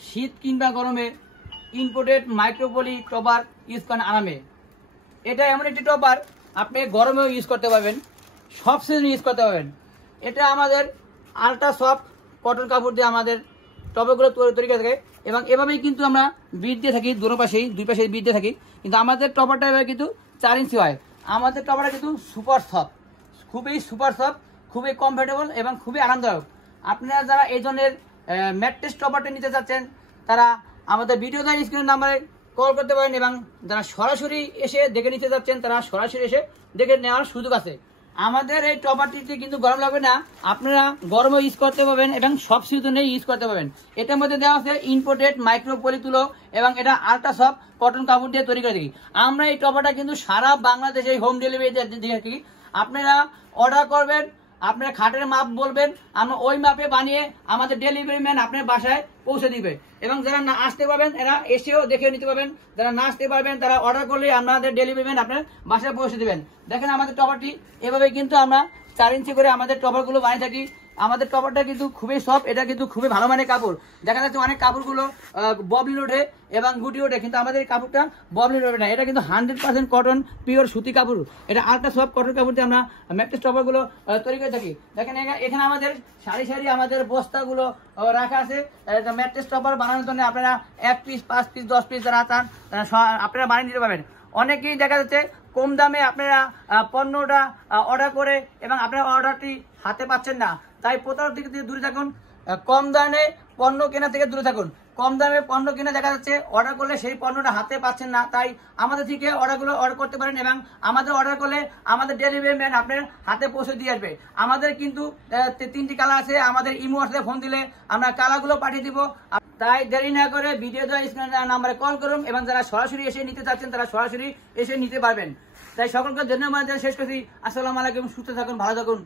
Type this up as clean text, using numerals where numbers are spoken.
শীত কিংবা গরমে ইম্পোর্টেড মাইক্রোপলি টপার ইউজ করেন আরামে। এটা এমন একটি টপার আপনি গরমেও ইউজ করতে পারবেন, সব সিজনে ইউজ করতে পারবেন। এটা আমাদের আলট্রা সফট কটন কাপড় দিয়ে আমাদের টপারগুলো তৈরি করে থাকে এবং এভাবেই কিন্তু আমরা বিট দিয়ে থাকি, দুই পাশেই বিট দিয়ে থাকি। কিন্তু আমাদের টপারটা এভাবে কিন্তু 4 ইঞ্চি হয়। আমাদের টপারটা কিন্তু সুপার সফট, খুবই সুপার সফট, খুবই কমফোর্টেবল এবং খুবই আরামদায়ক। আপনারা যারা এই ধরনের ম্যাট্রেস টপারটা নিতে চাচ্ছেন তারা আমাদের ভিডিও দেওয়া স্ক্রিনের নাম্বারে কল করতে পারেন এবং যারা সরাসরি এসে দেখে নিতে চাচ্ছেন তারা সরাসরি এসে দেখে নেওয়ার সুযোগ আছে। আমাদের এই টপারটিতে কিন্তু গরম লাগবে না, আপনারা গরমে ইউজ করতে পারবেন এবং সব সিজনে ইউজ করতে পারবেন। এটার মধ্যে দেওয়া আছে ইম্পোর্টেড মাইক্রোপলি তুলো এবং এটা আলট্রা সফট কটন কাপড় দিয়ে তৈরি করে থাকি। আমরা এই টপারটা কিন্তু সারা বাংলাদেশে হোম ডেলিভারি দিয়ে থাকি। আপনারা অর্ডার করবেন, আপনার খাটের মাপ বলবেন, আমরা ওই মাপে বানিয়ে আমাদের ডেলিভারি ম্যান আপনার বাসায় পৌঁছে দিবে এবং যারা না আসতে পারবেন এরা এসেও দেখে নিতে পারবেন। যারা না আসতে পারবেন তারা অর্ডার করলে আমাদের ডেলিভারি ম্যান আপনার বাসায় পৌঁছে দিবেন। দেখেন আমাদের টপারটি এভাবে কিন্তু আমরা 4 ইঞ্চি করে আমাদের টপারগুলো বানিয়ে থাকি। আমাদের টপারটা কিন্তু খুবই সফট, এটা কিন্তু খুবই ভালো মানের কাপড়। দেখা যাচ্ছে অনেক কাপড়গুলো ববলিন ওঠে এবং গুটি ওঠে, কিন্তু আমাদের এই কাপড়টা ববলিন ওঠে না। এটা কিন্তু 100% কটন পিওর সুতি কাপড়। এটা আলট্রা সফট কটন কাপড় দিয়ে আমরা ম্যাট্রেস টপারগুলো তৈরি করে থাকি। দেখেন এখানে আমাদের সারি সারি আমাদের বস্তাগুলো রাখা আছে ম্যাট্রেস টপার বানানোর জন্য। আপনারা 1 পিস, 5 পিস, 10 পিস যারা চান আপনারা বানিয়ে নিতে পারবেন। অনেকেই দেখা যাচ্ছে কম দামে আপনারা পণ্যটা অর্ডার করে এবং আপনারা অর্ডারটি হাতে পাচ্ছেন না, তাই প্রতারক থেকে দূরে থাকুন। কম দামে পণ্য কেনা থেকে দূরে থাকুন। কম দামে পণ্য কিনে দেখা যাচ্ছে অর্ডার করলে সেই পণ্যটা হাতে পাচ্ছেন না, তাই আমাদের থেকে অর্ডারগুলো অর্ডার করতে পারেন এবং আমাদের অর্ডার করলে আমাদের ডেলিভারি ম্যান আপনার হাতে পৌঁছে দিয়ে আসবে। আমাদের কিন্তু 3টি কালার আছে, আমাদের ইমো আসলে ফোন দিলে আমরা কালারগুলো পাঠিয়ে দিব। তাই দেরি না করে ভিডিও দেওয়া স্ক্রিনের নাম্বারে কল করুন এবং যারা সরাসরি এসে নিতে চাচ্ছেন তারা সরাসরি এসে নিতে পারবেন। তাই সকলকে ধন্যবাদ শেষ করছি। আসসালামু আলাইকুম, সুস্থ থাকুন, ভালো থাকুন।